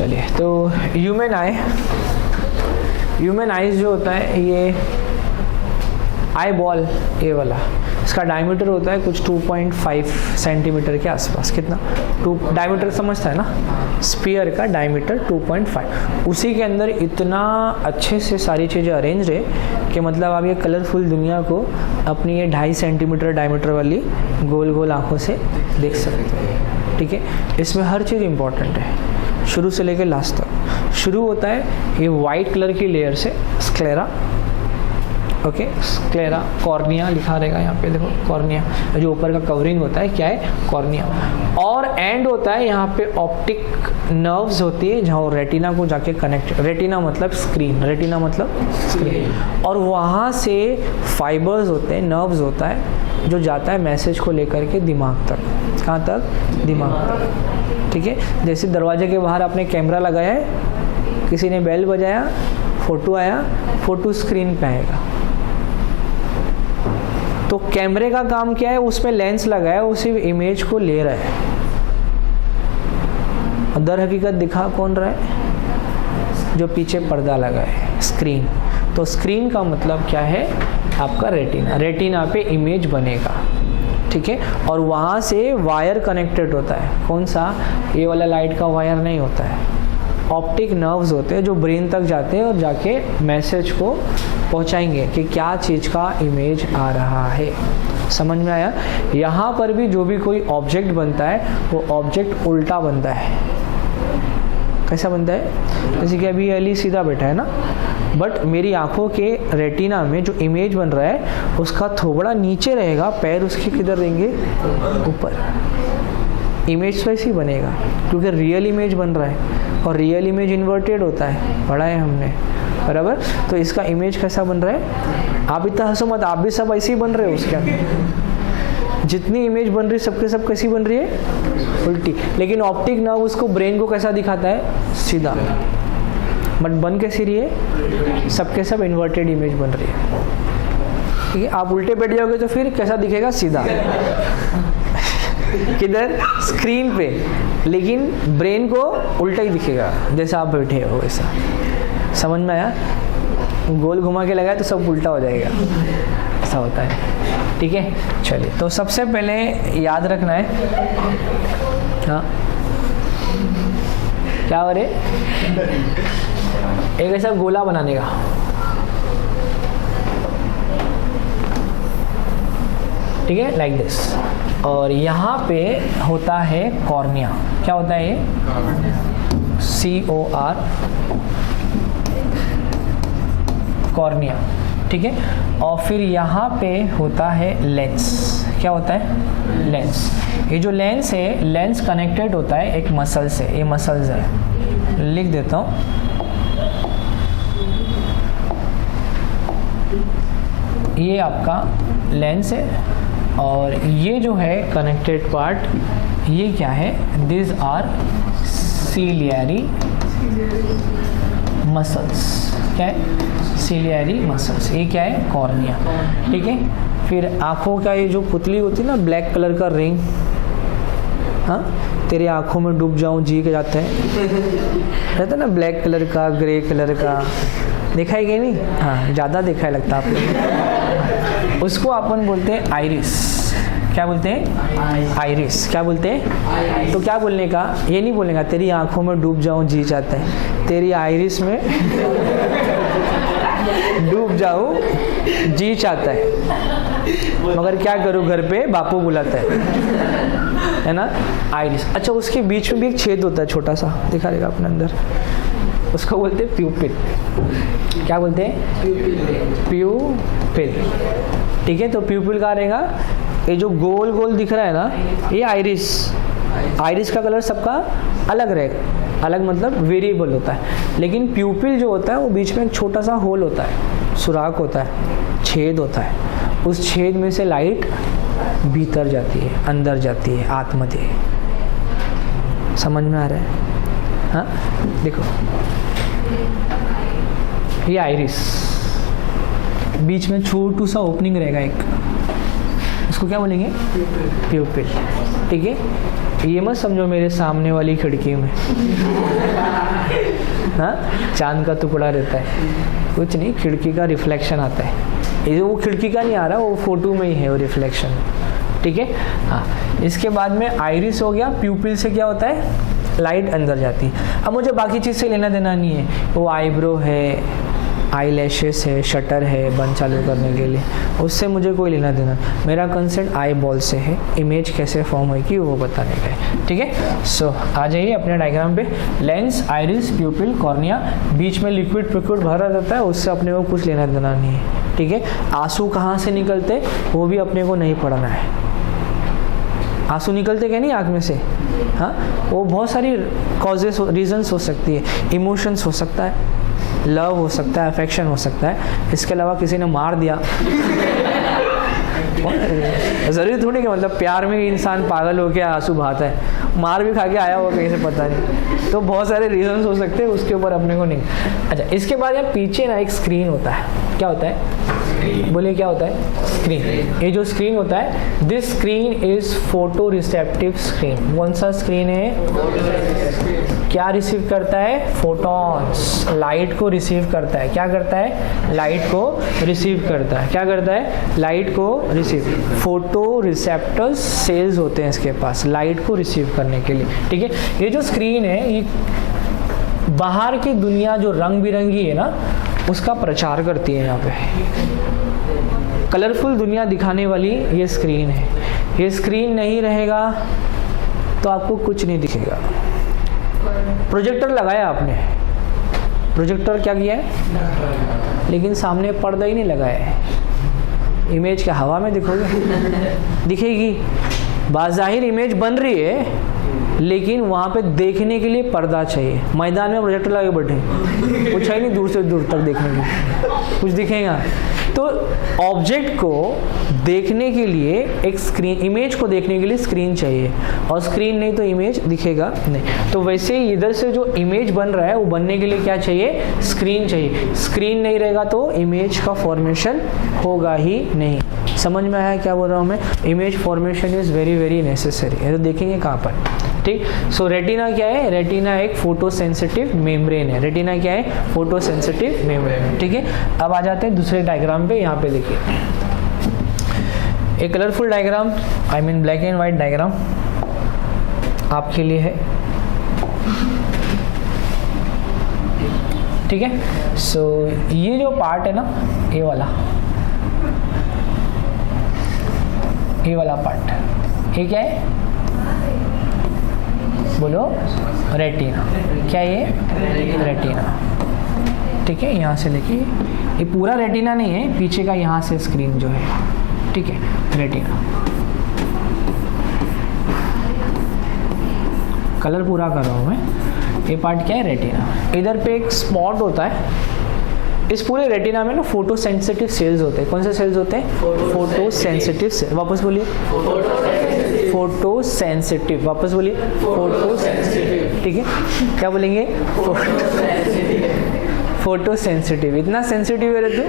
चलिए, तो ह्यूमन आई जो होता है, ये आई बॉल ये वाला, इसका डायमीटर होता है कुछ 2.5 सेंटीमीटर के आसपास। कितना? डायमीटर समझता है ना, स्फीयर का डायमीटर 2.5। उसी के अंदर इतना अच्छे से सारी चीज़ें अरेंज है कि मतलब आप ये कलरफुल दुनिया को अपनी ये 2.5 सेंटीमीटर डायमीटर वाली गोल गोल आँखों से देख सकते हैं। ठीक है, इसमें हर चीज़ इम्पॉर्टेंट है शुरू से लेकर लास्ट तक। शुरू होता है ये वाइट कलर की लेयर से, स्क्लेरा। ओके, स्क्लेरा, कॉर्निया लिखा रहेगा यहाँ पे, देखो कॉर्निया, जो ऊपर का कवरिंग होता है क्या है? कॉर्निया। और एंड होता है यहाँ पे ऑप्टिक नर्व्स होती है जहाँ रेटिना को जाके कनेक्ट, रेटिना मतलब स्क्रीन, रेटिना मतलब स्क्रीन, और वहाँ से फाइबर्स होते हैं, नर्व्स होता है जो जाता है मैसेज को लेकर के दिमाग तक। कहाँ तक? दिमाग तक। ठीक है, जैसे दरवाजे के बाहर आपने कैमरा लगाया है, किसी ने बेल बजाया, फोटो आया, फोटो स्क्रीन पे आएगा। तो कैमरे का काम क्या है? उसमें लेंस लगा है, उसी इमेज को ले रहा है। दर हकीकत दिखा कौन रहा है? जो पीछे पर्दा लगा है, स्क्रीन। तो स्क्रीन का मतलब क्या है? आपका रेटिना। रेटिना पे इमेज बनेगा। ठीक है, और वहाँ से वायर कनेक्टेड होता है। कौन सा? ये वाला लाइट का वायर नहीं होता है, ऑप्टिक नर्व्स होते हैं जो ब्रेन तक जाते हैं और जाके मैसेज को पहुंचाएंगे कि क्या चीज़ का इमेज आ रहा है। समझ में आया? यहाँ पर भी जो भी कोई ऑब्जेक्ट बनता है वो ऑब्जेक्ट उल्टा बनता है। कैसा बनता है? जैसे कि अभी अली सीधा बैठा है ना, बट मेरी आंखों के रेटिना में जो इमेज बन रहा है उसका थोबड़ा नीचे रहेगा, पैर उसके किधर रहेंगे? ऊपर। इमेज तो ऐसे ही बनेगा क्योंकि रियल इमेज बन रहा है, और रियल इमेज इन्वर्टेड होता है, पढ़ा है हमने, बराबर। तो इसका इमेज कैसा बन रहा है? आप इतना हंसो मत, आप भी सब ऐसे ही बन रहे हो। उसके अंदर जितनी इमेज बन रही है सबके सब कैसी बन रही है? उल्टी। लेकिन ऑप्टिक नर्व उसको, ब्रेन को कैसा दिखाता है? सीधा। बट बन कैसी रही है? सबके सब इन्वर्टेड इमेज बन रही है। ठीक है, आप उल्टे बैठ जाओगे तो फिर कैसा दिखेगा? सीधा। किधर? स्क्रीन पे, लेकिन ब्रेन को उल्टा ही दिखेगा जैसा आप बैठे हो वैसा। समझ में आया? गोल घुमा के लगाए तो सब उल्टा हो जाएगा, ऐसा होता है। ठीक है, चलिए, तो सबसे पहले याद रखना है, हाँ क्या हो रहे? एक ऐसा गोला बनाने का, ठीक है, लाइक दिस। और यहाँ पे होता है कॉर्निया। क्या होता है ये? COR, cornea. ठीक है, और फिर यहाँ पे होता है लेंस। क्या होता है? लेंस। ये जो लेंस है, लेंस कनेक्टेड होता है एक मसल से। ये मसल्स है, लिख देता हूँ। ये आपका लेंस है, और ये जो है कनेक्टेड पार्ट, ये क्या है? This are ciliary muscles. क्या है? Ciliary muscles. ये क्या है? कॉर्निया। ठीक है, फिर आँखों का ये जो पुतली होती है ना, ब्लैक कलर का रिंग, हाँ, तेरे आँखों में डूब जाऊं जी के जाते हैं, रहता ना ब्लैक कलर का, ग्रे कलर का, देखा है कि नहीं? हाँ, ज़्यादा देखा है लगता है आप लोग। उसको अपन बोलते हैं आइरिस। क्या बोलते हैं? आइरिस। क्या बोलते हैं? तो क्या बोलने का? ये नहीं बोलने का तेरी आंखों में डूब जाऊं जी चाहते हैं, तेरी आइरिस में डूब जाऊं जी चाहता है, मगर क्या करूं घर पे बापू बुलाता है ना? आइरिस। अच्छा, उसके बीच में भी एक छेद होता है छोटा सा, दिखा रहेगा अपने अंदर, उसको बोलते हैं प्यूपिल। क्या बोलते हैं? प्यूपिल। ठीक है, तो प्यूपिल कहाँ रहेगा? ये जो गोल गोल दिख रहा है ना, ये आइरिस। आइरिस का कलर सबका अलग रहेगा, अलग मतलब वेरिएबल होता है, लेकिन प्यूपिल जो होता है वो बीच में एक छोटा सा होल होता है, सुराख होता है, छेद होता है। उस छेद में से लाइट भीतर जाती है, अंदर जाती है, आत्मधे। समझ में आ रहा है? हाँ, देखो ये आइरिस, बीच में छोटू सा ओपनिंग रहेगा एक, इसको क्या बोलेंगे? प्यूपिल। ठीक है, ये मत समझो मेरे सामने वाली खिड़की में हाँ चांद का टुकड़ा रहता है, कुछ नहीं, खिड़की का रिफ्लेक्शन आता है। ये वो खिड़की का नहीं आ रहा, वो फोटो में ही है वो रिफ्लेक्शन, ठीक है। हाँ, इसके बाद में आइरिस हो गया, प्यूपिल से क्या होता है, लाइट अंदर जाती है। अब मुझे बाकी चीज़ से लेना देना नहीं है, वो आईब्रो है, आई लैशेस है, शटर है बंद चालू करने के लिए, उससे मुझे कोई लेना देना। मेरा कंसेंट आई बॉल से है, इमेज कैसे फॉर्म होगी वो बताने का है, ठीक है। सो आ जाइए अपने डायग्राम पे। लेंस, आइरिस, प्यूपिल, कॉर्निया, बीच में लिक्विड पिक्विड भरा रहता है, उससे अपने को कुछ लेना देना नहीं है, ठीक है। आंसू कहाँ से निकलते वो भी अपने को नहीं पढ़ना है। आंसू निकलते क्या नहीं आँख में से, हाँ, वो बहुत सारी कॉजेस रीजंस हो सकती है। इमोशंस हो सकता है, लव हो सकता है, अफेक्शन हो सकता है, इसके अलावा किसी ने मार दिया ज़रूरी थोड़ी कि मतलब प्यार में इंसान पागल हो के आंसू बहाता है, मार भी खा के आया होगा कहीं से पता नहीं। तो बहुत सारे रीजंस हो सकते हैं, उसके ऊपर अपने को नहीं। अच्छा, इसके बाद यार पीछे ना एक स्क्रीन होता है, क्या होता है, बोलिए क्या होता है, स्क्रीन। ये जो स्क्रीन होता है, this screen is photo receptive screen. कौन सा स्क्रीन है, क्या रिसीव करता है, फोटॉन्स, लाइट को रिसीव करता है। क्या करता है, लाइट को रिसीव करता है। क्या करता है, लाइट को रिसीव। फोटो रिसेप्टर्स सेल्स होते हैं इसके पास लाइट को रिसीव करने के लिए, ठीक है। ये जो स्क्रीन है, ये बाहर की दुनिया जो रंग बिरंगी है ना, उसका प्रचार करती है। यहाँ पे कलरफुल दुनिया दिखाने वाली ये स्क्रीन है। ये स्क्रीन नहीं रहेगा तो आपको कुछ नहीं दिखेगा। प्रोजेक्टर लगाया आपने, प्रोजेक्टर क्या किया है, लेकिन सामने पर्दा ही नहीं लगाया है। इमेज क्या हवा में दिखोगे, दिखेगी। बाज़ाहिर इमेज बन रही है, लेकिन वहाँ पे देखने के लिए पर्दा चाहिए। मैदान में प्रोजेक्टर लगे बैठे, कुछ है नहीं दूर से दूर तक देखने के लिए, कुछ दिखेगा। तो ऑब्जेक्ट को देखने के लिए एक स्क्रीन, इमेज को देखने के लिए स्क्रीन चाहिए, और स्क्रीन नहीं तो इमेज दिखेगा नहीं। तो वैसे ही इधर से जो इमेज बन रहा है वो बनने के लिए क्या चाहिए, स्क्रीन चाहिए। स्क्रीन नहीं रहेगा तो इमेज का फॉर्मेशन होगा ही नहीं। समझ में आया क्या बोल रहा हूँ मैं, image formation is very very necessary. ये तो देखेंगे कहाँ पर, ठीक। सो रेटिना क्या है, रेटिना एक फोटो सेंसिटिव मेम्ब्रेन है। रेटिना क्या है, फोटो सेंसिटिव मेम्ब्रेन है, ठीक है। अब आ जाते हैं दूसरे डायग्राम पे। यहाँ पे देखिए एक colourful diagram, I mean black and white diagram आपके लिए है, ठीक है। सो ये जो पार्ट है ना, ये वाला पार्ट, ये क्या है, बोलो, रेटिना। क्या ये, रेटिना, ठीक है। यहाँ से लेके ये पूरा रेटिना नहीं है, पीछे का यहाँ से स्क्रीन जो है, ठीक है, रेटिना। कलर पूरा कर रहा हूँ मैं। ये पार्ट क्या है, रेटिना। इधर पे एक स्पॉट होता है। इस पूरे रेटिना में ना फोटो सेंसिटिव सेल्स होते हैं। कौन से सेल्स होते हैं, फोटो सेंसिटिव सेल्स। वापस बोलिए, फोटो सेंसिटिव। वापस बोलिए, फोटो सेंसिटिव, ठीक है। क्या बोलेंगे, फोटो सेंसिटिव। इतना सेंसिटिव है तू,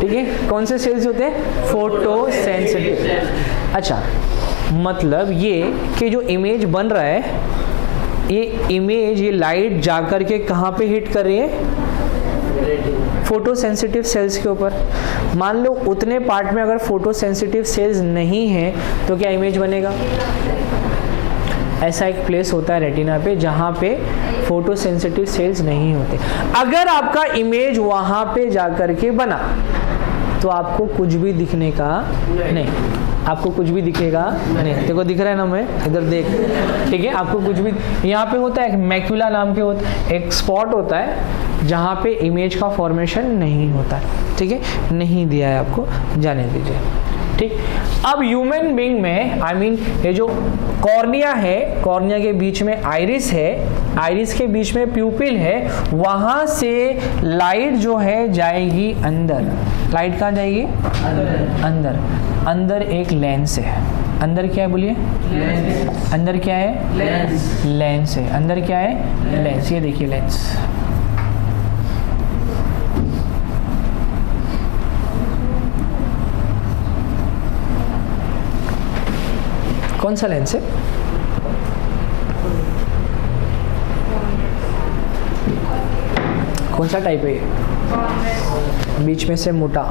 ठीक है। कौन से सेल्स होते हैं, फोटो सेंसिटिव। अच्छा, मतलब ये कि जो इमेज बन रहा है, ये इमेज, ये लाइट जाकर के कहाँ पे हिट कर रही है, फोटो सेंसिटिव सेल्स के ऊपर। मान लो उतने पार्ट में अगर फोटो सेंसिटिव सेल्स नहीं है तो क्या इमेज बनेगा। ऐसा एक प्लेस होता है रेटिना पे जहाँ पे फोटो सेंसिटिव सेल्स नहीं होते। अगर आपका इमेज वहाँ पे जाकर के बना तो आपको कुछ भी दिखने का नहीं, आपको कुछ भी दिखेगा नहीं। देखो दिख रहा है ना, मैं इधर देख, ठीक है। आपको कुछ भी, यहाँ पे होता है मैक्यूला नाम के होता है, एक स्पॉट होता है जहाँ पे इमेज का फॉर्मेशन नहीं होता है, ठीक है। नहीं दिया है आपको, जाने दीजिए, ठीक। अब ह्यूमन बीइंग में, आई मीन ये जो कॉर्निया है, कॉर्निया के बीच में आइरिस है, आइरिस के बीच में प्यूपिल है, वहाँ से लाइट जो है जाएगी अंदर। लाइट कहाँ जाएगी, अंदर। अंदर एक लेंस है। अंदर क्या है, बोलिए, अंदर क्या है, लेंस। लेंस है अंदर, क्या है, लेंस। ये देखिए लेंस, कौन सा लेंस है? कौन सा टाइप है ये? बीच में से मोटा,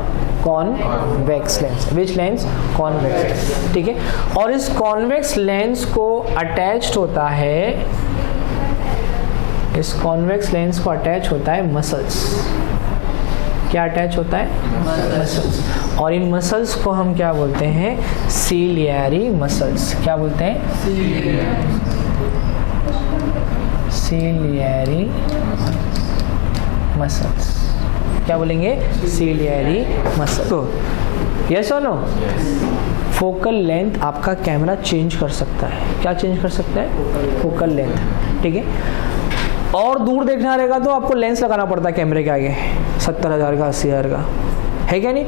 convex lens. Which lens? Convex lens, ठीक है। और इस कॉन्वेक्स लेंस को अटैच्ड होता है, इस कॉन्वेक्स लेंस को अटैच होता है मसल्स। क्या अटैच होता है? मसल्स। और इन मसल्स को हम क्या बोलते हैं? Ciliary muscles. क्या बोलते हैं? Ciliary muscles. क्या बोलेंगे? Ciliary muscle. तो यस और नो? फोकल लेंथ आपका कैमरा चेंज कर सकता है। क्या चेंज कर सकता है? फोकल लेंथ, ठीक है। और दूर देखना रहेगा तो आपको लेंस लगाना पड़ता है कैमरे के आगे, 70,000 का, 80,000 का, है क्या नहीं?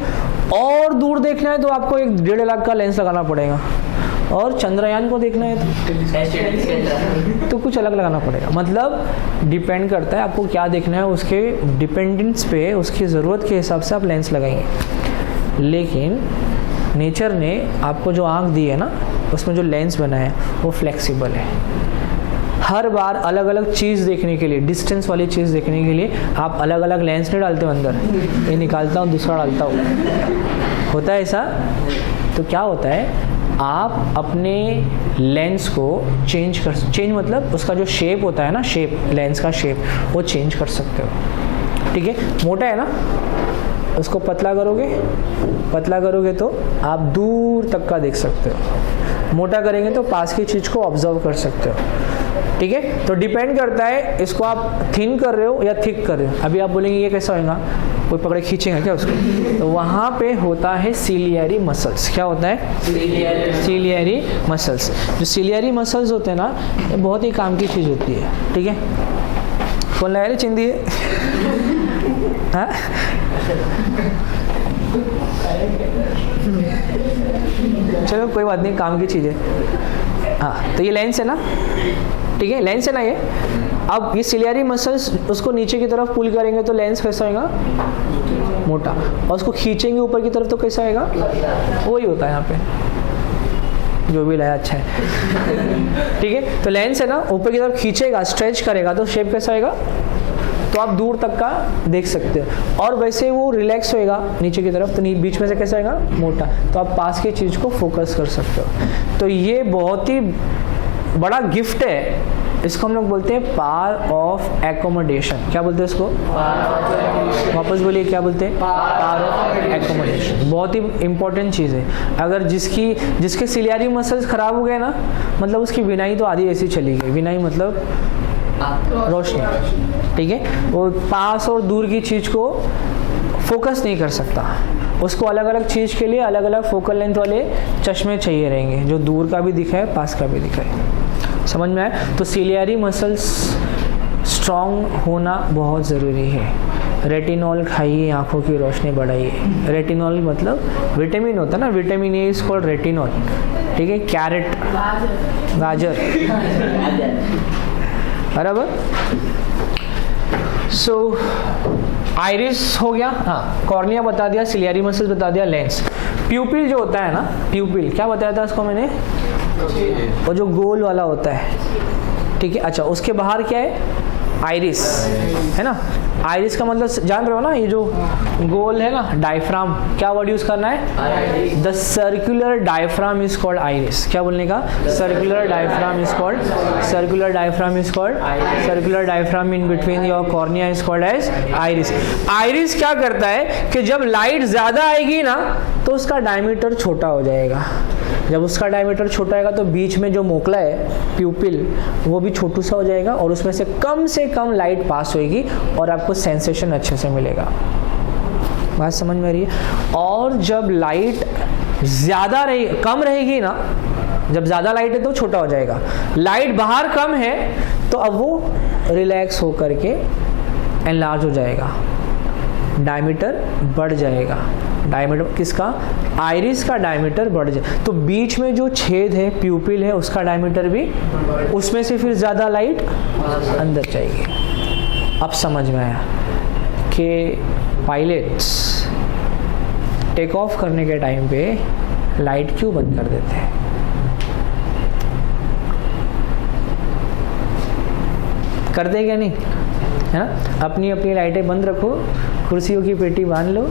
और दूर देखना है तो आपको 1.5 लाख का लेंस लगाना पड़ेगा। और चंद्रयान को देखना है तो कुछ अलग लगाना पड़ेगा। मतलब डिपेंड करता है आपको क्या देखना है, उसके डिपेंडेंस पे, उसकी ज़रूरत के हिसाब से आप लेंस लगाएंगे। लेकिन नेचर ने आपको जो आँख दी है ना, उसमें जो लेंस बना है वो फ्लेक्सिबल है। हर बार अलग अलग चीज़ देखने के लिए, डिस्टेंस वाली चीज़ देखने के लिए आप अलग अलग लेंस नहीं डालते हो अंदर, ये निकालता हूँ दूसरा डालता हूँ, होता है ऐसा? तो क्या होता है, आप अपने लेंस को चेंज मतलब उसका जो शेप होता है ना, शेप, लेंस का शेप, वो चेंज कर सकते हो, ठीक है। मोटा है ना, उसको पतला करोगे तो आप दूर तक का देख सकते हो, मोटा करेंगे तो पास की चीज़ को ऑब्जर्व कर सकते हो, ठीक है। तो डिपेंड करता है इसको आप थिन कर रहे हो या थिक कर रहे हो। अभी आप बोलेंगे ये कैसा होगा, कोई पकड़े खींचेगा क्या उसको? तो वहाँ पे होता है सीलियरी मसल्स। क्या होता है? Ciliary muscles. जो सीलियरी मसल्स होते हैं ना, ये बहुत ही काम की चीज़ होती है, ठीक है। कौन लाया रे चिंदी है? हाँ, चलो कोई बात नहीं, काम की चीज़ है। हाँ, तो ये लेंस है ना, ठीक है, लेंस है ना ये। अब ये सिलियरी मसल्स उसको नीचे की तरफ पुल करेंगे तो लेंस कैसा होगा? मोटा। और उसको खींचेंगे ऊपर की तरफ तो कैसा आएगा? वही होता है यहाँ पे, जो भी लाया अच्छा है, ठीक है। तो लेंस है ना, ऊपर की तरफ खींचेगा, स्ट्रेच करेगा तो शेप कैसा आएगा? तो आप दूर तक का देख सकते हो। और वैसे वो रिलैक्स होएगा नीचे की तरफ तो बीच में से कैसा आएगा? मोटा। तो आप पास की चीज़ को फोकस कर सकते हो। तो ये बहुत ही बड़ा गिफ्ट है, इसको हम लोग बोलते हैं पावर ऑफ एकोमोडेशन। क्या बोलते हैं इसको? वापस बोलिए, क्या बोलते हैं? Power of accommodation. बहुत ही इंपॉर्टेंट चीज़ है। अगर जिसके सिलियरी मसल्स खराब हो गए ना, मतलब उसकी विनाई तो आधी ऐसी चली गई। विनाई मतलब रोशनी, ठीक है। वो पास और दूर की चीज़ को फोकस नहीं कर सकता, उसको अलग अलग चीज़ के लिए अलग अलग फोकल लेंथ वाले चश्मे चाहिए रहेंगे, जो दूर का भी दिखाए पास का भी दिखाए। समझ में आया? तो सिलियरी मसल्स स्ट्रॉन्ग होना बहुत ज़रूरी है। रेटिनॉल खाइए, आँखों की रोशनी बढ़ाइए। रेटिनॉल मतलब विटामिन होता है ना, vitamin A is called retinol, ठीक है। कैरेट, गाजर, बराबर। सो आइरिस हो गया, हाँ, कॉर्निया बता दिया, सिलियरी मसल्स बता दिया, लेंस। प्यूपिल जो होता है ना, प्यूपिल क्या बताया था इसको मैंने? वो जो गोल वाला होता है, ठीक है। अच्छा, उसके बाहर क्या है? आइरिस है ना। आइरिस का मतलब जान रहे हो ना, ये जो गोल है ना, डायफ्राम। क्या वर्ड यूज करना है? The circular diaphragm is called iris. क्या बोलने का? Circular diaphragm is called, circular diaphragm is called, circular diaphragm in between your cornea is called as iris. Iris क्या करता है कि जब लाइट ज्यादा आएगी ना तो उसका डायमीटर छोटा हो जाएगा। जब उसका डायमीटर छोटा आएगा तो बीच में जो मोकला है, प्यूपिल, वो भी छोटू सा हो जाएगा और उसमें से कम लाइट पास होएगी और आपको सेंसेशन अच्छे से मिलेगा। बात समझ में आ रही है? और जब लाइट कम रहेगी ना, जब ज़्यादा लाइट है तो छोटा हो जाएगा। लाइट बाहर कम है तो अब वो रिलैक्स होकर के एनलार्ज हो जाएगा, डायमीटर बढ़ जाएगा। डायमीटर किसका? आइरिस का डायमीटर बढ़ जाए तो बीच में जो छेद है, प्यूपिल है, उसका डायमीटर भी, उसमें से फिर ज़्यादा लाइट अंदर जाएगी। अब समझ में आया कि पायलट्स टेक ऑफ करने के टाइम पे लाइट क्यों बंद कर देते हैं? करते क्या नहीं, है ना। अपनी अपनी लाइटें बंद रखो, कुर्सियों की पेटी बांध लो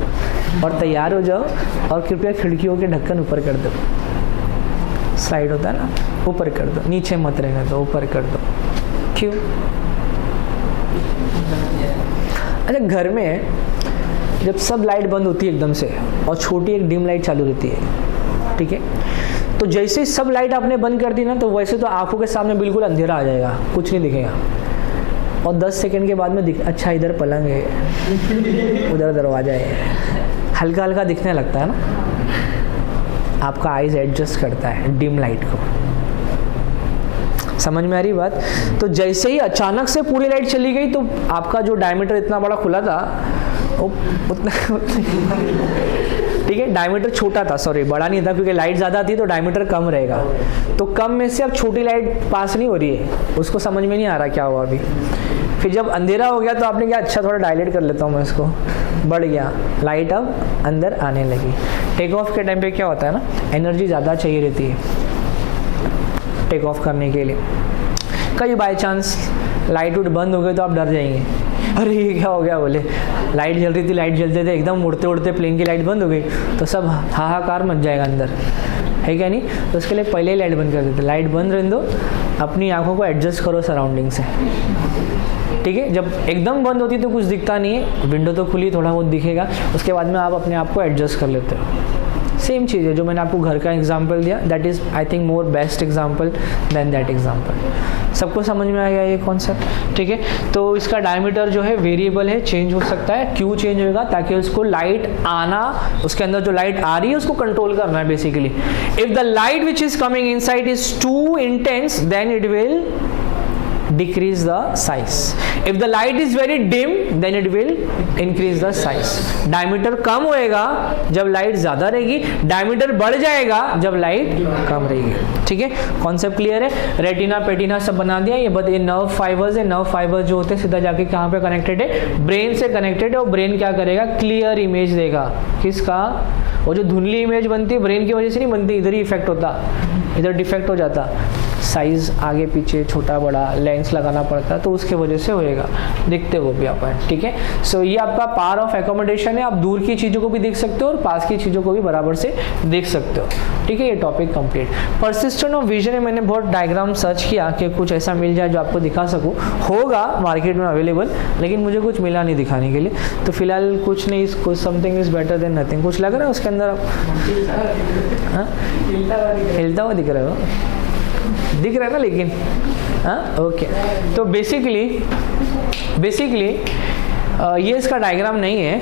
और तैयार हो जाओ, और कृपया खिड़कियों के ढक्कन ऊपर कर दो। स्लाइड होता है ना, ऊपर कर दो, नीचे मत रहने दो, ऊपर कर दो। क्यों? अच्छा, घर में जब सब लाइट बंद होती है एकदम से और छोटी एक डिम लाइट चालू रहती है, ठीक है, तो जैसे ही सब लाइट आपने बंद कर दी ना, तो वैसे तो आंखों के सामने बिल्कुल अंधेरा आ जाएगा, कुछ नहीं दिखेगा। और 10 सेकंड के बाद में अच्छा इधर पलंग है, उधर दरवाजा है, हल्का हल्का दिखने लगता है ना। आपका आईज एडजस्ट करता है डिम लाइट को। समझ में आ रही बात? तो जैसे ही अचानक से पूरी लाइट चली गई, तो आपका जो डायमीटर इतना बड़ा खुला था वो उतना ठीक है, डायमीटर छोटा था, सॉरी बड़ा नहीं था, क्योंकि लाइट ज़्यादा थी तो डायमीटर कम रहेगा। तो कम में से अब छोटी लाइट पास नहीं हो रही है, उसको समझ में नहीं आ रहा क्या हुआ अभी। फिर जब अंधेरा हो गया तो आपने क्या, अच्छा थोड़ा डायलेट कर लेता हूँ मैं इसको, बढ़ गया, लाइट अब अंदर आने लगी। टेक ऑफ के टाइम पे क्या होता है ना, एनर्जी ज़्यादा चाहिए रहती है टेक ऑफ करने के लिए। कई बाई चांस लाइट उट बंद हो गई तो आप डर जाएंगे, अरे ये क्या हो गया, बोले लाइट जल रही थी, लाइट जलते थे, एकदम उड़ते उड़ते प्लेन की लाइट बंद हो गई तो सब हाहाकार मच जाएगा अंदर, है क्या नहीं। तो उसके लिए पहले ही लाइट बंद कर देते, लाइट बंद रहने दो, अपनी आंखों को एडजस्ट करो सराउंडिंग से, ठीक है। जब एकदम बंद होती तो कुछ दिखता नहीं है, विंडो तो खुली, थोड़ा बहुत दिखेगा, उसके बाद में आप अपने आप को एडजस्ट कर लेते हो। सेम चीज़ है जो मैंने आपको घर का एग्जाम्पल दिया, that is I think more best example than that example. सबको समझ में आ गया ये कॉन्सेप्ट, ठीक है। तो इसका डायमीटर जो है वेरिएबल है, चेंज हो सकता है। क्यों चेंज होगा? ताकि उसको लाइट आना, उसके अंदर जो लाइट आ रही है उसको कंट्रोल करना है basically. If the light which is coming inside is too intense, then it will decrease the size. If the light is very dim, then it will increase the size. Diameter कम होएगा जब light ज़्यादा रहेगी, diameter बढ़ जाएगा जब light कम रहेगी, ठीक है। कॉन्सेप्ट क्लियर है? रेटिना पेटिना सब बना दिया। ये नर्व फाइबर्स है, नर्व फाइबर्स जो होते हैं सीधा जाके कहाँ पे कनेक्टेड है, ब्रेन से कनेक्टेड है। और ब्रेन क्या करेगा, क्लियर इमेज देगा। किसका? वो जो धुंधली इमेज बनती है ब्रेन की वजह से नहीं बनती, इधर ही इफेक्ट होता, इधर डिफेक्ट हो जाता, साइज आगे पीछे छोटा बड़ा लेंस लगाना पड़ता है, तो उसके वजह से होएगा, दिखते वो भी अपन, ठीक है। सो ये आपका पावर ऑफ एकोमोडेशन है। आप दूर की चीज़ों को भी देख सकते हो और पास की चीज़ों को भी बराबर से देख सकते हो, ठीक है। ये topic complete. Persistent of vision में मैंने बहुत डायग्राम सर्च किया कि कुछ ऐसा मिल जाए जो आपको दिखा सकूँ। होगा मार्केट में अवेलेबल, लेकिन मुझे कुछ मिला नहीं दिखाने के लिए, तो फिलहाल कुछ नहीं, कुछ something is better than nothing. कुछ लग रहा है उसके अंदर? हिलता हुआ दिख रहा है, दिख रहा है ना, लेकिन हाँ ओके। तो बेसिकली ये इसका डायग्राम नहीं है,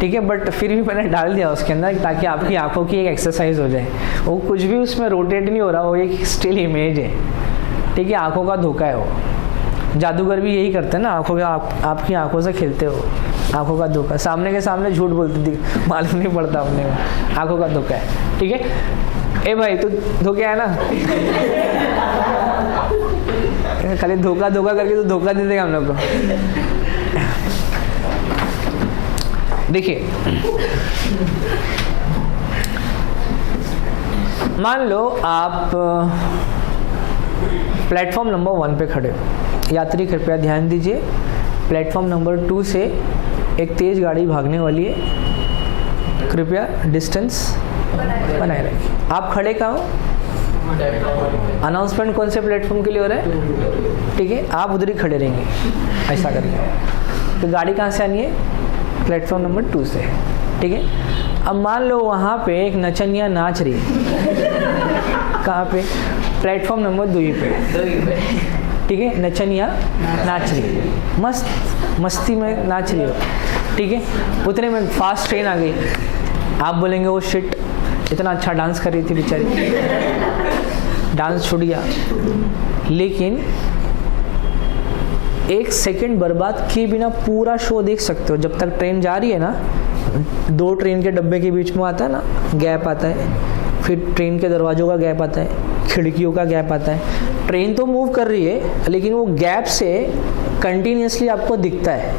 ठीक है, बट फिर भी मैंने डाल दिया उसके अंदर ताकि आपकी आंखों की एक एक्सरसाइज हो जाए। वो कुछ भी उसमें रोटेट नहीं हो रहा, वो एक स्टिल इमेज है, ठीक है। आंखों का धोखा है वो। जादूगर भी यही करते हैं ना, आंखों का आपकी आंखों से खेलते हो, आंखों का धोखा। सामने के सामने झूठ बोलते, मालूम नहीं पड़ता अपने को, आंखों का धोखा है, ठीक है। ए भाई तो धोखा है ना, खाली धोखा करके तो धोखा दे देगा हम लोग को। देखिए, मान लो आप प्लेटफॉर्म नंबर 1 पे खड़े हो। यात्री कृपया ध्यान दीजिए, प्लेटफॉर्म नंबर 2 से एक तेज गाड़ी भागने वाली है, कृपया डिस्टेंस बनाए रखिए। आप खड़े कहाँ हो? अनाउंसमेंट कौन से प्लेटफॉर्म के लिए हो रहा है, ठीक है, आप उधर ही खड़े रहेंगे ऐसा करके। तो गाड़ी कहाँ से आनी है? प्लेटफॉर्म नंबर 2 से, ठीक है। अब मान लो वहाँ पे एक नचनिया नाच रही है, कहाँ पे? प्लेटफॉर्म नंबर 2 पे, ठीक है। नचनिया नाच रही है, मस्ती में नाच रही हो, ठीक है। उतने में फास्ट ट्रेन आ गई, आप बोलेंगे वो शिट, इतना अच्छा डांस कर रही थी बेचारी, डांस छूट गया। लेकिन 1 सेकंड बर्बाद किए बिना पूरा शो देख सकते हो। जब तक ट्रेन जा रही है ना, 2 ट्रेन के डब्बे के बीच में आता है ना गैप आता है, फिर ट्रेन के दरवाजों का गैप आता है, खिड़कियों का गैप आता है। ट्रेन तो मूव कर रही है, लेकिन वो गैप से कंटिन्यूसली आपको दिखता है,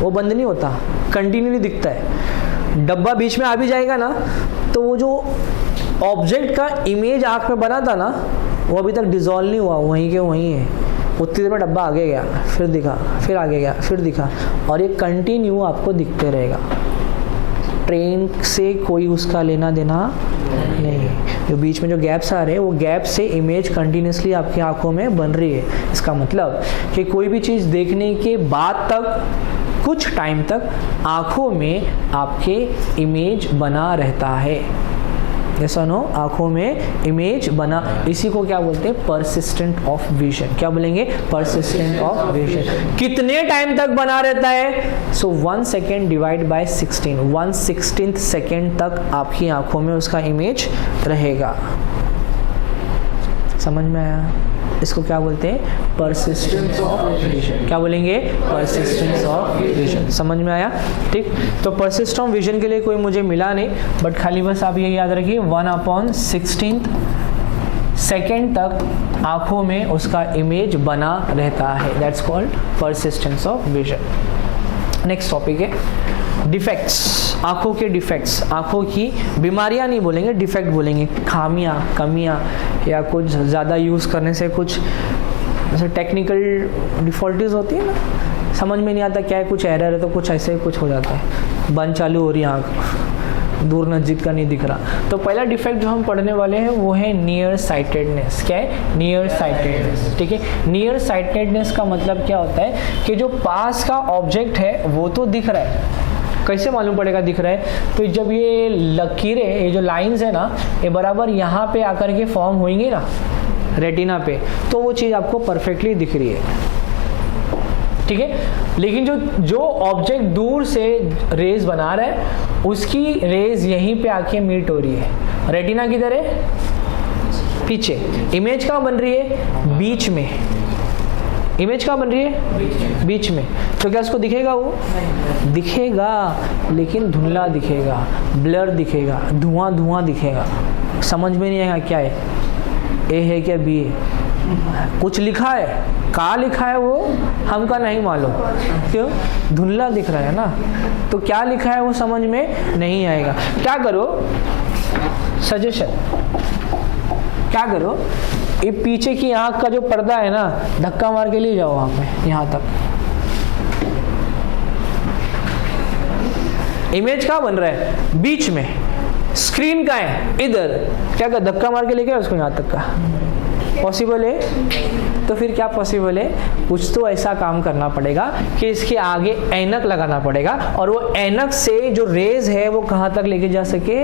वो बंद नहीं होता, कंटिन्यूली दिखता है। डब्बा बीच में आ भी जाएगा ना, तो वो जो ऑब्जेक्ट का इमेज आँख में बना था ना, वो अभी तक डिसॉल्व नहीं हुआ, वहीं के वहीं है। उतनी देर में डब्बा आगे गया, फिर दिखा, फिर आगे गया, फिर दिखा, और ये कंटिन्यू आपको दिखते रहेगा। ट्रेन से कोई उसका लेना देना नहीं, जो बीच में जो गैप्स आ रहे हैं वो गैप से इमेज कंटिन्यूसली आपकी आंखों में बन रही है। इसका मतलब कि कोई भी चीज़ देखने के बाद तक कुछ टाइम तक आंखों में आपके इमेज बना रहता है। ऐसा नो, आंखों में इमेज बना, इसी को क्या बोलते हैं? Persistent of vision. क्या बोलेंगे? Persistent of vision. कितने टाइम तक बना रहता है? सो 1 सेकेंड डिवाइड बाय 16, 1/16 सेकेंड तक आपकी आंखों में उसका इमेज रहेगा। समझ में आया? इसको क्या बोलते हैं? Persistence of vision. क्या बोलेंगे? Persistence of vision. समझ में आया? ठीक। तो परसिस्टेंस ऑफ विजन के लिए कोई मुझे मिला नहीं, बट खाली बस आप ये याद रखिए 1/16 सेकेंड तक आंखों में उसका इमेज बना रहता है। That's called persistence of vision. Next topic है डिफेक्ट्स। आंखों के डिफेक्ट्स, आंखों की बीमारियां नहीं बोलेंगे, डिफेक्ट बोलेंगे। खामियां, कमियां, या कुछ ज़्यादा यूज़ करने से कुछ जैसे टेक्निकल डिफ़ॉल्टीज होती है ना, समझ में नहीं आता क्या है, कुछ एरर है तो कुछ ऐसे कुछ हो जाता है, बंद चालू हो रही है आँख, दूर नज़दीक का नहीं दिख रहा। तो पहला डिफेक्ट जो हम पढ़ने वाले हैं वो है नियर साइटेडनेस। क्या है? Near sightedness. ठीक है। नियर साइटेडनेस का मतलब क्या होता है कि जो पास का ऑब्जेक्ट है वो तो दिख रहा है, कैसे मालूम पड़ेगा दिख रहा है? तो जब ये लकीरें, ये जो लाइंस है ना, ये बराबर यहाँ पे आकर के फॉर्म होंगी ना रेटिना पे, तो वो चीज़ आपको परफेक्टली दिख रही है। ठीक है। लेकिन जो ऑब्जेक्ट दूर से रेज बना रहा है उसकी रेज यहीं पे आके मीट हो रही है। रेटिना किधर है? पीछे। इमेज कहाँ बन रही है? बीच में। इमेज कहाँ बन रही है? बीच में। तो क्या उसको दिखेगा? वो दिखेगा, लेकिन धुंधला दिखेगा, ब्लर दिखेगा, धुआं धुआं दिखेगा, समझ में नहीं आएगा क्या है, ए है क्या बी है, कुछ लिखा है, कहाँ लिखा है वो हमका नहीं मालूम, क्यों? धुंधला दिख रहा है ना, तो क्या लिखा है वो समझ में नहीं आएगा। क्या करो? सजेशन क्या करो, ये पीछे की आंख का जो पर्दा है ना, धक्का मार के ले जाओ वहां पे, यहाँ तक। इमेज कहाँ बन रहा है? बीच में। स्क्रीन कहाँ है? इधर। क्या कर, धक्का मार के लेके आओ उसको यहाँ तक का। पॉसिबल है? तो फिर क्या पॉसिबल है? कुछ तो ऐसा काम करना पड़ेगा कि इसके आगे ऐनक लगाना पड़ेगा, और वो ऐनक से जो रेज है वो कहाँ तक लेके जा सके।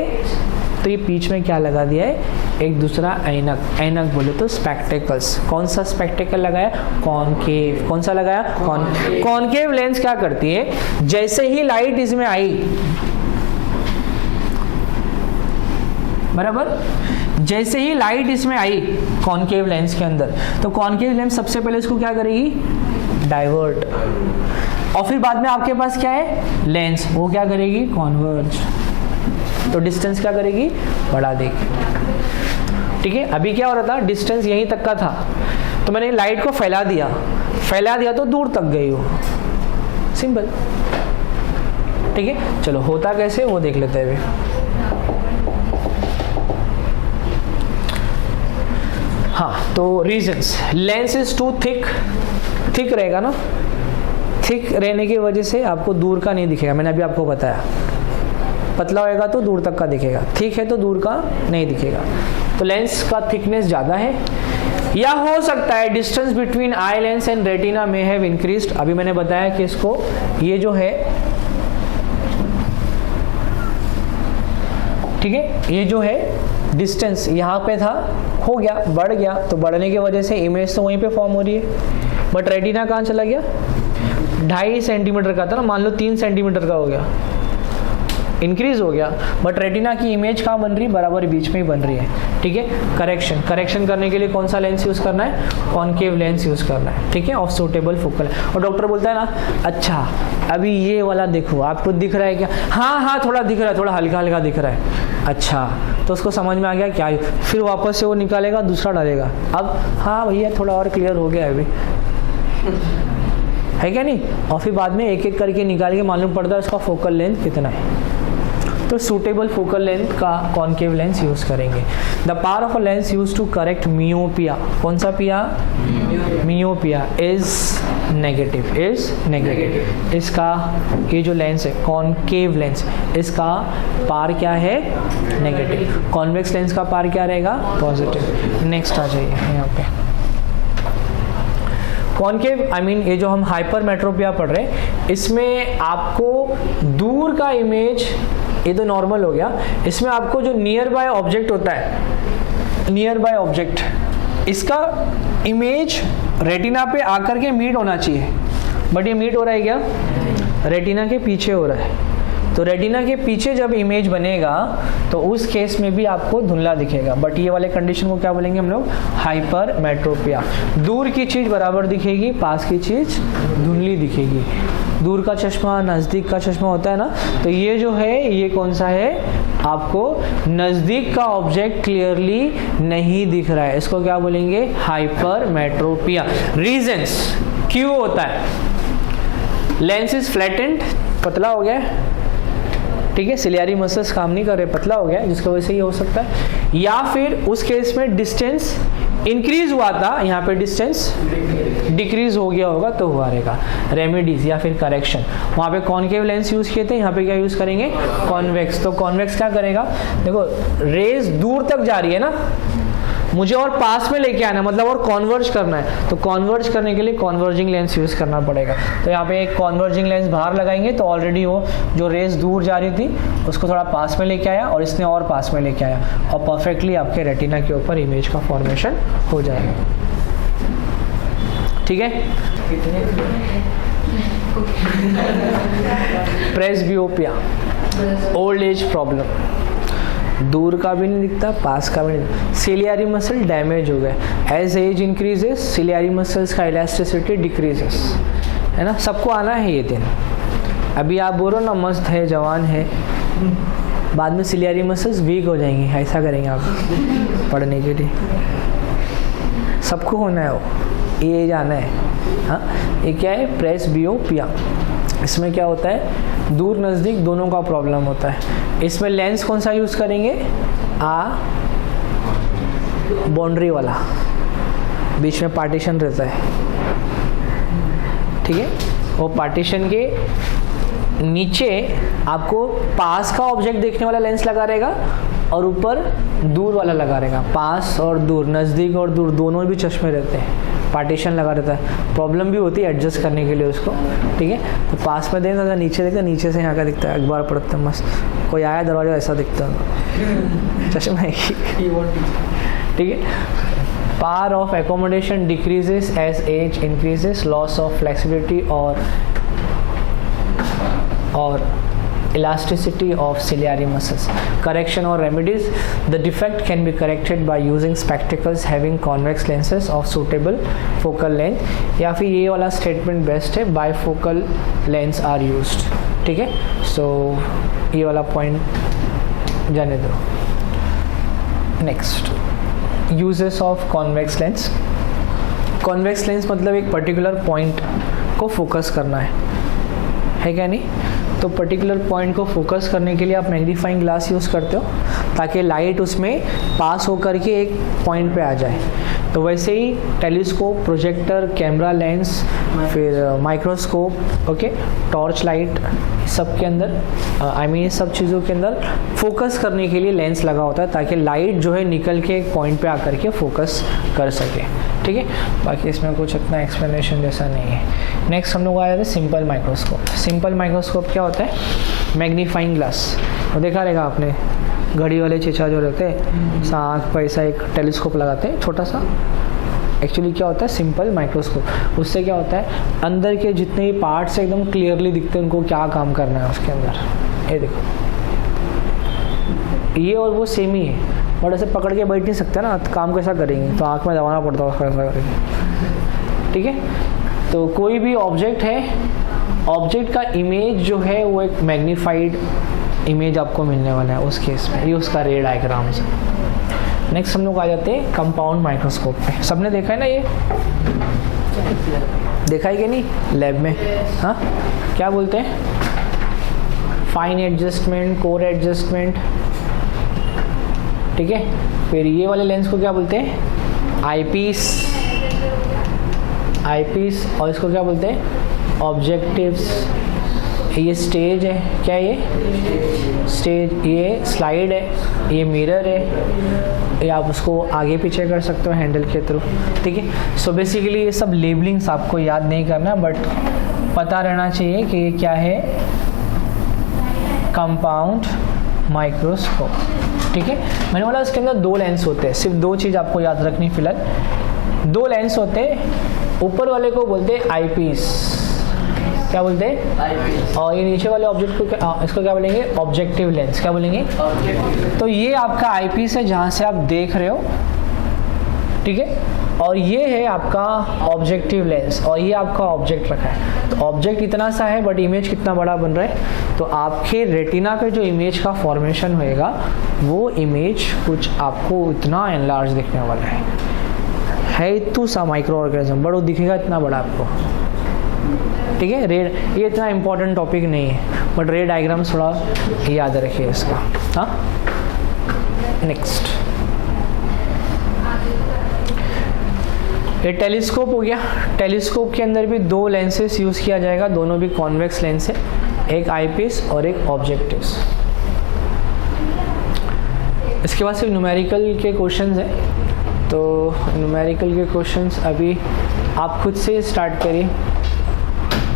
तो ये बीच में क्या लगा दिया है? एक दूसरा ऐनक। ऐनक बोले तो स्पेक्टेकल्स। कौन सा स्पेक्टेकल लगाया? कॉनकेव। कौन सा लगाया? कॉनकेव लेंस क्या करती है? जैसे ही लाइट इसमें आई, बराबर, जैसे ही लाइट इसमें आई कॉनकेव लेंस के अंदर, तो कॉनकेव लेंस सबसे पहले इसको क्या करेगी? डाइवर्ट। और फिर बाद में आपके पास क्या है? लेंस, वो क्या करेगी? कॉन्वर्ज। तो डिस्टेंस क्या करेगी? बढ़ा देगी। ठीक है। अभी क्या हो रहा था? डिस्टेंस यहीं तक का था, तो मैंने लाइट को फैला दिया तो दूर तक गई हो। सिंपल। ठीक है। चलो होता कैसे वो देख लेते हैं। हाँ, तो reasons, lens is too thick रहेगा ना, थिक रहने की वजह से आपको दूर का नहीं दिखेगा। मैंने अभी आपको बताया, पतला होएगा तो दूर तक का दिखेगा, ठीक है तो दूर का नहीं दिखेगा। तो लेंस का थिकनेस ज़्यादा है, या हो सकता है distance between eye lens and retina में हैव इंक्रीज्ड। अभी मैंने बताया कि इसको, ये जो है, ठीक है, ये जो है डिस्टेंस यहाँ पे था, हो गया, बढ़ गया, तो बढ़ने की वजह से इमेज तो वहीं पे फॉर्म हो रही है। बट रेटिना कहाँ चला गया? 2.5 सेंटीमीटर का था ना, मान लो 3 सेंटीमीटर का हो गया, इंक्रीज हो गया, बट रेटिना की इमेज कहाँ बन रही है? बराबर बीच में ही बन रही है। ठीक है। करेक्शन करने के लिए कौन सा लेंस यूज़ करना है? कॉनकेव लेंस यूज़ करना है। ठीक है। Of suitable focal. और डॉक्टर बोलता है ना, अच्छा अभी ये वाला देखो, आपको दिख रहा है क्या? हाँ थोड़ा दिख रहा है, थोड़ा हल्का हल्का दिख रहा है। अच्छा, तो उसको समझ में आ गया क्या? फिर वापस से वो निकालेगा, दूसरा डालेगा। अब हाँ भैया थोड़ा और क्लियर हो गया अभी, है क्या नहीं? और फिर बाद में एक एक करके निकाल के मालूम पड़ता है उसका फोकल लेंथ कितना है। तो सूटेबल फोकल लेंथ का कॉनकेव लेंस यूज़ करेंगे। The power of a lens use to correct myopia. कौन सा पिया? Myopia is negative. इसका ये जो लेंस है कॉनकेव लेंस, इसका पार क्या है? नेगेटिव। कॉन्वेक्स लेंस का पार क्या रहेगा? पॉजिटिव। नेक्स्ट आ जाइए यहाँ पे कॉनकेव, ये जो हम हाइपरमेट्रोपिया पढ़ रहे हैं, इसमें आपको दूर का इमेज, ये तो नॉर्मल हो गया, इसमें आपको जो नियर बाय ऑब्जेक्ट होता है, नियर बाय ऑब्जेक्ट, इसका इमेज रेटिना पे आकर के मीट होना चाहिए, बट ये मीट हो रहा है क्या? रेटिना के पीछे हो रहा है। तो रेटिना के पीछे जब इमेज बनेगा तो उस केस में भी आपको धुंधला दिखेगा, बट ये वाले कंडीशन को क्या बोलेंगे हम लोग? हाइपरमेट्रोपिया। दूर की चीज़ बराबर दिखेगी, पास की चीज़ धुंधली दिखेगी। दूर का चश्मा, नज़दीक का चश्मा होता है ना, तो ये जो है ये कौन सा है? आपको नज़दीक का ऑब्जेक्ट क्लियरली नहीं दिख रहा है, इसको क्या बोलेंगे? हाइपरमेट्रोपिया। रीजंस क्यों होता है? लेंस इज फ्लैटेंड, पतला हो गया है, ठीक है, सिलियरी मसल्स काम नहीं कर रहे, पतला हो गया, जिसकी वजह से ये हो सकता है। या फिर उस केस में डिस्टेंस इंक्रीज हुआ था, यहाँ पे डिस्टेंस डिक्रीज हो गया होगा तो हुआ रहेगा। रेमेडीज या फिर करेक्शन, वहाँ पे कॉनकेव लेंस यूज़ किए थे, यहाँ पे क्या यूज़ करेंगे? कॉन्वेक्स। तो कॉन्वेक्स क्या करेगा? देखो रेज दूर तक जा रही है ना, मुझे और पास में लेके आना, मतलब और कॉन्वर्ज करना है, तो कॉन्वर्ज करने के लिए कॉन्वर्जिंग लेंस यूज़ करना पड़ेगा। तो यहाँ पे एक कॉन्वर्जिंग लेंस बाहर लगाएंगे तो ऑलरेडी वो जो रेस दूर जा रही थी उसको थोड़ा पास में लेके आया, और इसने और पास में लेके आया, और परफेक्टली आपके रेटिना के ऊपर इमेज का फॉर्मेशन हो जाएगा। ठीक है। प्रेसबियोपिया, ओल्ड एज प्रॉब्लम, दूर का भी नहीं दिखता, पास का भी नहीं। सिलियरी मसल डैमेज हो गया। As age increases ciliary muscles का इलास्टिसिटी डिक्रीजेस, है ना। सबको आना है ये दिन। अभी आप बोलो ना मस्त है, जवान है, बाद में सिलियरी मसल्स वीक हो जाएंगी, ऐसा करेंगे आप पढ़ने के लिए। सबको होना है वो, ये जाना है। हाँ, ये क्या है? प्रेसबियोपिया। इसमें क्या होता है? दूर नज़दीक दोनों का प्रॉब्लम होता है। इसमें लेंस कौन सा यूज़ करेंगे? बाउंड्री वाला, बीच में पार्टीशन रहता है, ठीक है। वो पार्टीशन के नीचे आपको पास का ऑब्जेक्ट देखने वाला लेंस लगा रहेगा और ऊपर दूर वाला लगा रहेगा। पास और दूर, नज़दीक और दूर दोनों भी चश्मे रहते हैं, पार्टीशन लगा रहता है। प्रॉब्लम भी होती है एडजस्ट करने के लिए उसको, ठीक है। तो पास में देंगे तो नीचे देखते, नीचे से यहाँ का दिखता है, अखबार पढ़ते हैं मस्त, कोई आया दरवाजा ऐसा दिखता है, चश्मा है, ठीक है। Power of accommodation decreases as age increases, loss of flexibility और elasticity of ciliary muscles. Correction or remedies: the defect can be corrected by using spectacles having convex lenses of suitable focal length, या फिर ये वाला statement best है, bifocal lens are used, ठीक है। सो ये वाला पॉइंट जाने दो। Next, uses of convex lens. Convex lens मतलब एक पर्टिकुलर पॉइंट को फोकस करना है क्या नहीं? तो पर्टिकुलर पॉइंट को फोकस करने के लिए आप मैग्नीफाइंग ग्लास यूज़ करते हो ताकि लाइट उसमें पास होकर के एक पॉइंट पे आ जाए। तो वैसे ही टेलीस्कोप, प्रोजेक्टर, कैमरा लेंस, फिर माइक्रोस्कोप, ओके, टॉर्च लाइट, सब के अंदर सब चीज़ों के अंदर फोकस करने के लिए लेंस लगा होता है ताकि लाइट जो है निकल के एक पॉइंट पे आकर के फोकस कर सके, ठीक है। बाकी इसमें कुछ इतना एक्सप्लेनेशन जैसा नहीं है। नेक्स्ट हम लोग आ जाते हैं सिंपल माइक्रोस्कोप। सिंपल माइक्रोस्कोप क्या होता है? मैग्नीफाइंग ग्लास, वो देखा रहेगा आपने, घड़ी वाले चीचा जो रहते हैं, आँख पर ऐसा एक टेलीस्कोप लगाते हैं छोटा सा। एक्चुअली क्या होता है? Simple microscope. उससे क्या होता है? अंदर के जितने भी पार्ट्स एकदम क्लियरली दिखते हैं, उनको क्या काम करना है उसके अंदर। ये देखो, ये और वो सेम ही है, बट ऐसे पकड़ के बैठ नहीं सकते ना, काम कैसा करेंगे? तो आँख में दबाना पड़ता है, कैसा करेंगे, ठीक है। तो कोई भी ऑब्जेक्ट है, ऑब्जेक्ट का इमेज जो है वो एक मैग्नीफाइड इमेज आपको मिलने वाला है उस केस में। ये उसका रे डायग्राम है। नेक्स्ट हम लोग आ जाते हैं कंपाउंड माइक्रोस्कोप पे। सबने देखा है ना, ये देखा है कि नहीं लैब में? हाँ, क्या बोलते हैं? फाइन एडजस्टमेंट, कोर एडजस्टमेंट, ठीक है। फिर ये वाले लेंस को क्या बोलते हैं? आईपीस, आई पीस, और इसको क्या बोलते हैं, ऑब्जेक्टिव्स। ये स्टेज है, क्या है ये स्टेज, ये स्लाइड है, ये मिरर है, ये आप उसको आगे पीछे कर सकते हो हैंडल के थ्रू, ठीक है। सो बेसिकली ये सब लेबलिंग्स आपको याद नहीं करना, बट पता रहना चाहिए कि ये क्या है, कंपाउंड माइक्रोस्कोप, ठीक है। मैंने बोला उसके अंदर 2 लेंस होते हैं, सिर्फ 2 चीज़ आपको याद रखनी फिलहाल। 2 लेंस होते हैं, ऊपर वाले को बोलते हैं आई पीस, क्या बोलते हैं, और ये नीचे वाले ऑब्जेक्ट को इसको क्या बोलेंगे, ऑब्जेक्टिव लेंस, क्या बोलेंगे, तो ये आपका आई पीस है जहाँ से आप देख रहे हो, ठीक है, और ये है आपका ऑब्जेक्टिव लेंस, और ये आपका ऑब्जेक्ट रखा है। तो ऑब्जेक्ट इतना सा है बट इमेज कितना बड़ा बन रहा है, तो आपके रेटिना पे जो इमेज का फॉर्मेशन होएगा वो इमेज कुछ आपको इतना एनलार्ज दिखने वाला है इतना सा माइक्रो ऑर्गेनिज्म, बट वो दिखेगा इतना बड़ा आपको, ठीक है। रेड, ये इतना इंपॉर्टेंट टॉपिक नहीं है, बट रे डायग्राम थोड़ा याद रखिए इसका। हाँ, नेक्स्ट, ये टेलीस्कोप हो गया। टेलीस्कोप के अंदर भी 2 लेंसेस यूज़ किया जाएगा, दोनों भी कॉन्वेक्स लेंस है, एक आईपीस और एक ऑब्जेक्टिव्स। इसके बाद सिर्फ न्यूमेरिकल के क्वेश्चंस हैं, तो न्यूमेरिकल के क्वेश्चंस अभी आप खुद से स्टार्ट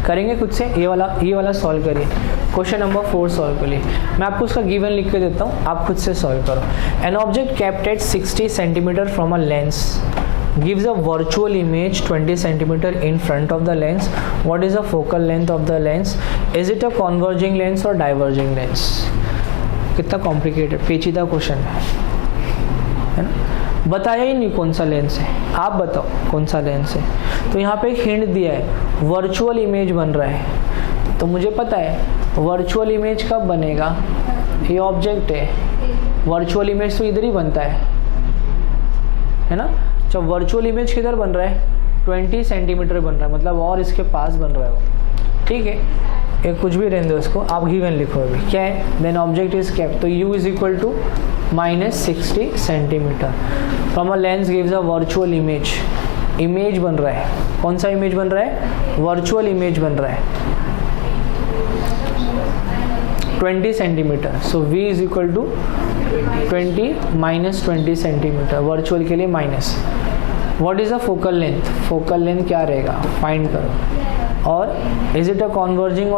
करेंगे खुद से, ये वाला सॉल्व करिए। क्वेश्चन नंबर 4 सॉल्व करिए, मैं आपको उसका गिवन लिख के देता हूँ, आप खुद से सॉल्व करो। An object kept at 60 centimetre from a lens gives a virtual image 20 centimeter in front of the lens. What is the focal length of the lens? Is it a converging lens or diverging lens? कितना complicated पेचीदा question है ना, बताया ही नहीं कौन सा lens है, आप बताओ कौन सा लेंस है। तो यहाँ पे एक हिंट दिया है, वर्चुअल इमेज बन रहा है, तो मुझे पता है वर्चुअल इमेज कब बनेगा, ये ऑब्जेक्ट है, वर्चुअल इमेज तो इधर ही बनता है ना। जब वर्चुअल इमेज किधर बन रहा है, 20 सेंटीमीटर बन रहा है, मतलब और इसके पास बन रहा है वो, ठीक है। ये कुछ भी रहने दो उसको, आप गिवन लिखो अभी क्या है, देन ऑब्जेक्ट इज केप्ट, तो u is equal to -60 centimetre from a lens gives a virtual image बन रहा है, कौन सा इमेज बन रहा है, वर्चुअल इमेज बन रहा है 20 centimetre. So v is equal to 20 -20 centimetre, virtual के लिए minus. What is a focal length, focal length क्या रहेगा, फाइंड करो। और इज इट अ कॉन्वर्जिंग और